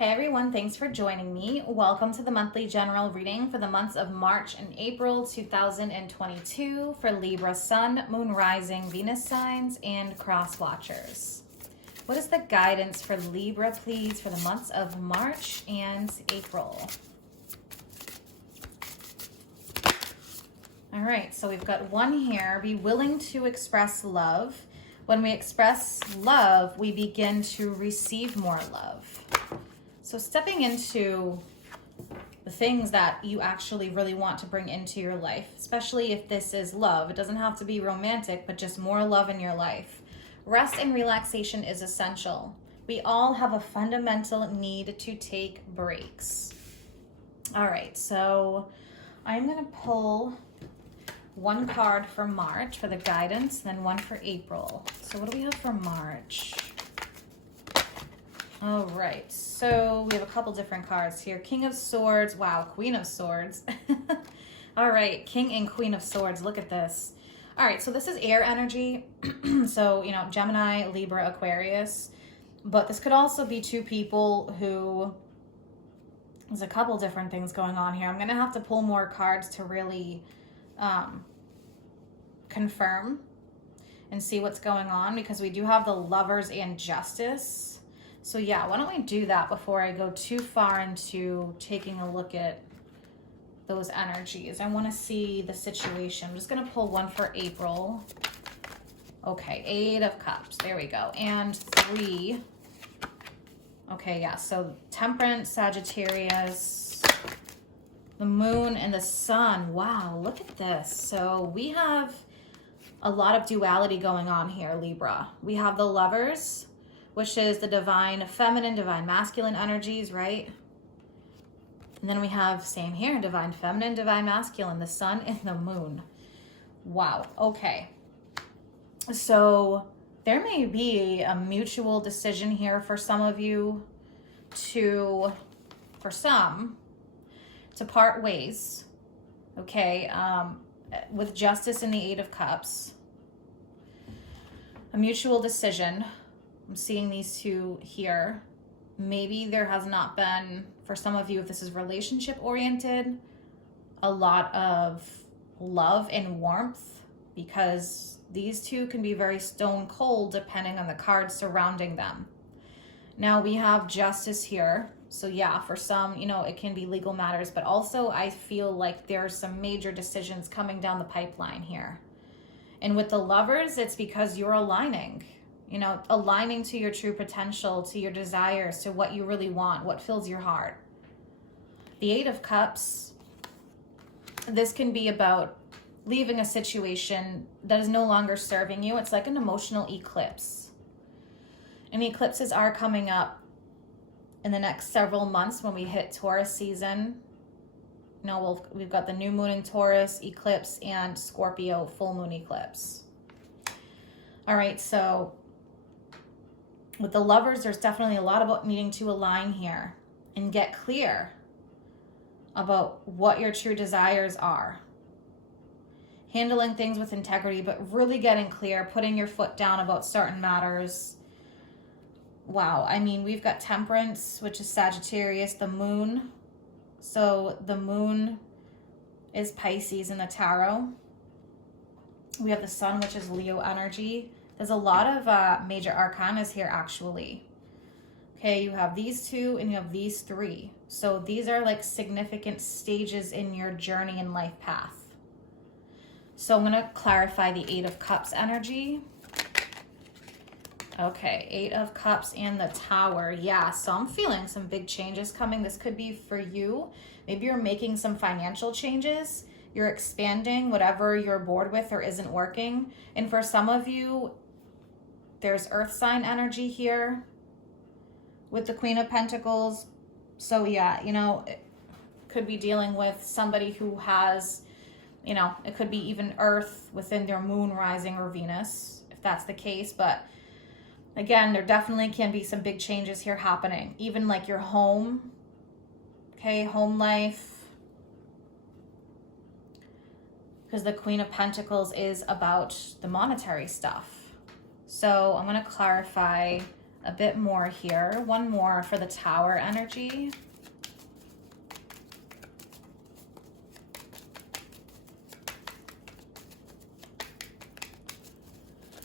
Hey everyone, thanks for joining me. Welcome to the monthly general reading for the months of March and April 2022 for Libra Sun, Moon, Rising, Venus signs, and cross watchers. What is the guidance for Libra, please, for the months of March and April? All right, so we've got one here. Be willing to express love. When we express love, we begin to receive more love. So stepping into the things that you actually really want to bring into your life, especially if this is love. It doesn't have to be romantic, but just more love in your life. Rest and relaxation is essential. We all have a fundamental need to take breaks. All right, so I'm going to pull one card for March for the guidance, then one for April. So what do we have for March? All right, so we have a couple different cards here. King of Swords, wow, Queen of Swords. All right, King and Queen of Swords, look at this. All right, so this is air energy. So, you know, Gemini, Libra, Aquarius. But this could also be two people who, there's a couple different things going on here. I'm going to have to pull more cards to really confirm and see what's going on, because we do have the Lovers and Justice. So yeah, why don't we do that before I go too far into taking a look at those energies. I want to see the situation. I'm just going to pull one for April. Okay, 8 of Cups. There we go. And 3. Okay, yeah, so Temperance, Sagittarius, the Moon, and the Sun. Wow, look at this. So we have a lot of duality going on here, Libra. We have the Lovers, which is the divine feminine, divine masculine energies, right? And then we have, same here, divine feminine, divine masculine, the sun and the moon. Wow, okay. So there may be a mutual decision here for some of you to part ways, okay? With Justice and the 8 of Cups, a mutual decision. I'm seeing these two here. Maybe there has not been, for some of you, if this is relationship oriented, a lot of love and warmth, because these two can be very stone cold depending on the cards surrounding them. Now we have Justice here. So yeah, for some, you know, it can be legal matters, but also I feel like there are some major decisions coming down the pipeline here. And with the Lovers, it's because you're aligning. You know, aligning to your true potential, to your desires, to what you really want, what fills your heart. The 8 of Cups, this can be about leaving a situation that is no longer serving you. It's like an emotional eclipse. And eclipses are coming up in the next several months when we hit Taurus season. You know, we've got the new moon in Taurus, eclipse, and Scorpio full moon eclipse. All right, so with the Lovers, there's definitely a lot about needing to align here and get clear about what your true desires are. Handling things with integrity, but really getting clear, putting your foot down about certain matters. Wow, I mean, we've got Temperance, which is Sagittarius, the Moon. So the Moon is Pisces in the tarot. We have the Sun, which is Leo energy. There's a lot of major arcanas here, actually. Okay, you have these two and you have these 3. So these are like significant stages in your journey and life path. So I'm going to clarify the 8 of Cups energy. Okay, 8 of Cups and the Tower. Yeah, so I'm feeling some big changes coming. This could be for you. Maybe you're making some financial changes. You're expanding whatever you're bored with or isn't working. And for some of you, there's earth sign energy here with the Queen of Pentacles. So yeah, you know, it could be dealing with somebody who has, you know, it could be even earth within their moon, rising, or Venus, if that's the case. But again, there definitely can be some big changes here happening. Even like your home, okay, home life. Because the Queen of Pentacles is about the monetary stuff. So I'm going to clarify a bit more here. One more for the Tower energy.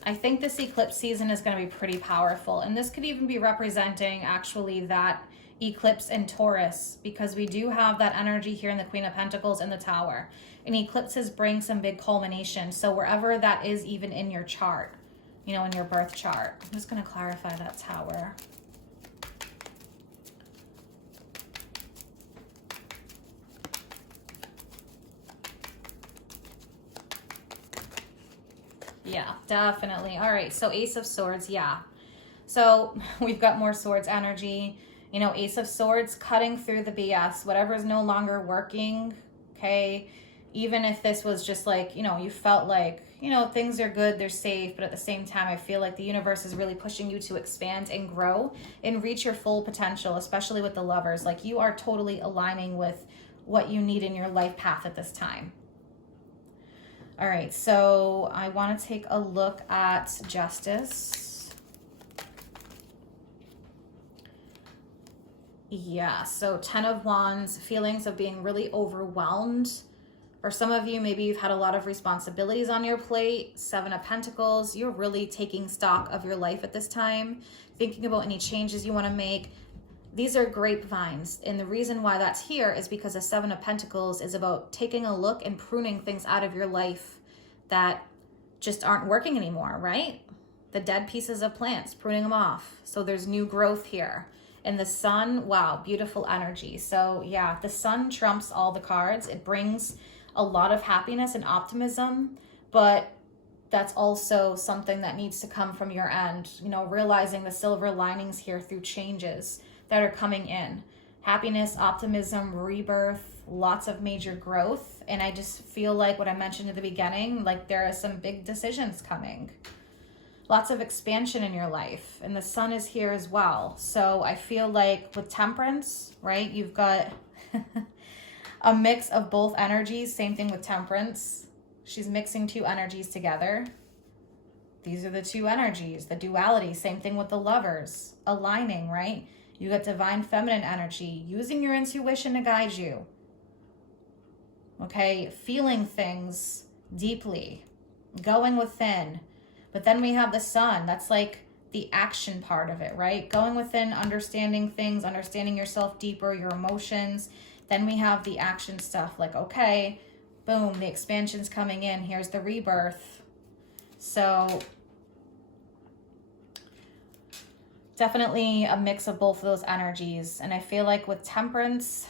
I think this eclipse season is going to be pretty powerful. And this could even be representing actually that eclipse in Taurus, because we do have that energy here in the Queen of Pentacles in the Tower. And eclipses bring some big culmination. So wherever that is, even in your chart, you know, in your birth chart. I'm just going to clarify that Tower. Yeah, definitely. All right, so Ace of Swords, yeah. So we've got more swords energy. You know, Ace of Swords, cutting through the BS, whatever is no longer working, okay? Even if this was just like, you know, you felt like, you know, things are good, they're safe, but at the same time, I feel like the universe is really pushing you to expand and grow and reach your full potential, especially with the Lovers. Like, you are totally aligning with what you need in your life path at this time. All right, so I want to take a look at Justice. Yeah, so 10 of Wands, feelings of being really overwhelmed. For some of you, maybe you've had a lot of responsibilities on your plate. 7 of Pentacles, you're really taking stock of your life at this time, thinking about any changes you want to make. These are grapevines, and the reason why that's here is because the 7 of Pentacles is about taking a look and pruning things out of your life that just aren't working anymore, right? The dead pieces of plants, pruning them off. So there's new growth here. And the Sun, wow, beautiful energy. So yeah, the Sun trumps all the cards. It brings a lot of happiness and optimism, but that's also something that needs to come from your end. You know, realizing the silver linings here through changes that are coming in. Happiness, optimism, rebirth, lots of major growth. And I just feel like what I mentioned at the beginning, like there are some big decisions coming. Lots of expansion in your life. And the Sun is here as well. So I feel like with Temperance, right, you've got a mix of both energies. Same thing with Temperance. She's mixing 2 energies together. These are the 2 energies, the duality. Same thing with the Lovers, aligning, right? You got divine feminine energy, using your intuition to guide you. Okay, feeling things deeply, going within. But then we have the Sun. That's like the action part of it, right? Going within, understanding things, understanding yourself deeper, your emotions. Then we have the action stuff like, okay, boom, the expansion's coming in. Here's the rebirth. So definitely a mix of both of those energies. And I feel like with Temperance,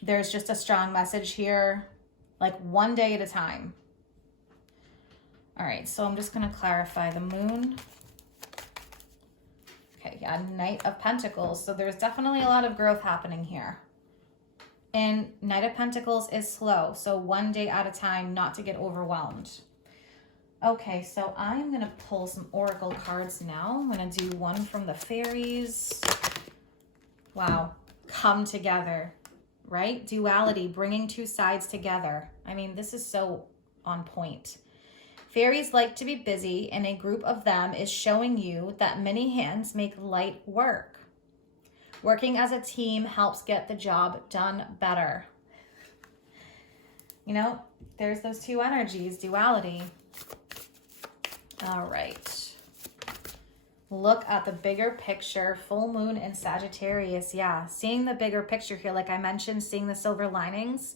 there's just a strong message here, like one day at a time. All right, so I'm just going to clarify the Moon. Okay, yeah, Knight of Pentacles. So there's definitely a lot of growth happening here. And Knight of Pentacles is slow, so one day at a time, not to get overwhelmed. Okay, so I'm going to pull some Oracle cards now. I'm going to do one from the Fairies. Wow, come together, right? Duality, bringing 2 sides together. I mean, this is so on point. Fairies like to be busy, and a group of them is showing you that many hands make light work. Working as a team helps get the job done better. You know, there's those 2 energies, duality. All right. Look at the bigger picture, full moon in Sagittarius. Yeah, seeing the bigger picture here, like I mentioned, seeing the silver linings,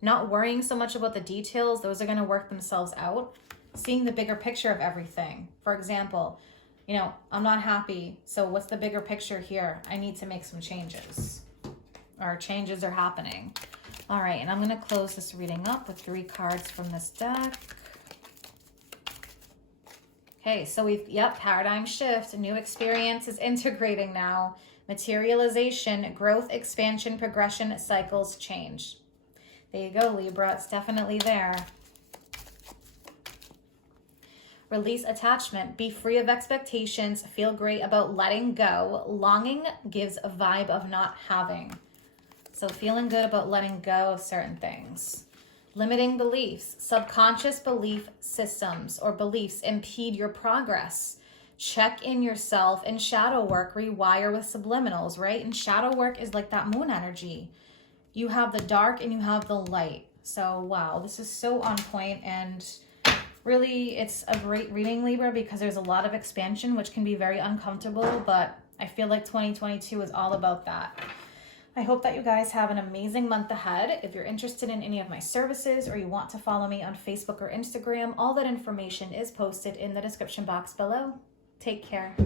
not worrying so much about the details. Those are going to work themselves out. Seeing the bigger picture of everything. For example, you know, I'm not happy. So what's the bigger picture here? I need to make some changes. Or changes are happening. All right, and I'm going to close this reading up with 3 cards from this deck. Okay, so we've, paradigm shift, new experience is integrating now. Materialization, growth, expansion, progression, cycles, change. There you go, Libra, it's definitely there. Release attachment, be free of expectations, feel great about letting go. Longing gives a vibe of not having. So feeling good about letting go of certain things. Limiting beliefs, subconscious belief systems or beliefs impede your progress. Check in yourself. In shadow work, rewire with subliminals, right? And shadow work is like that moon energy. You have the dark and you have the light. So, wow, this is so on point, and really it's a great reading, Libra, because there's a lot of expansion, which can be very uncomfortable, but I feel like 2022 is all about that. I hope that you guys have an amazing month ahead. If you're interested in any of my services or you want to follow me on Facebook or Instagram, all that information is posted in the description box below. Take care.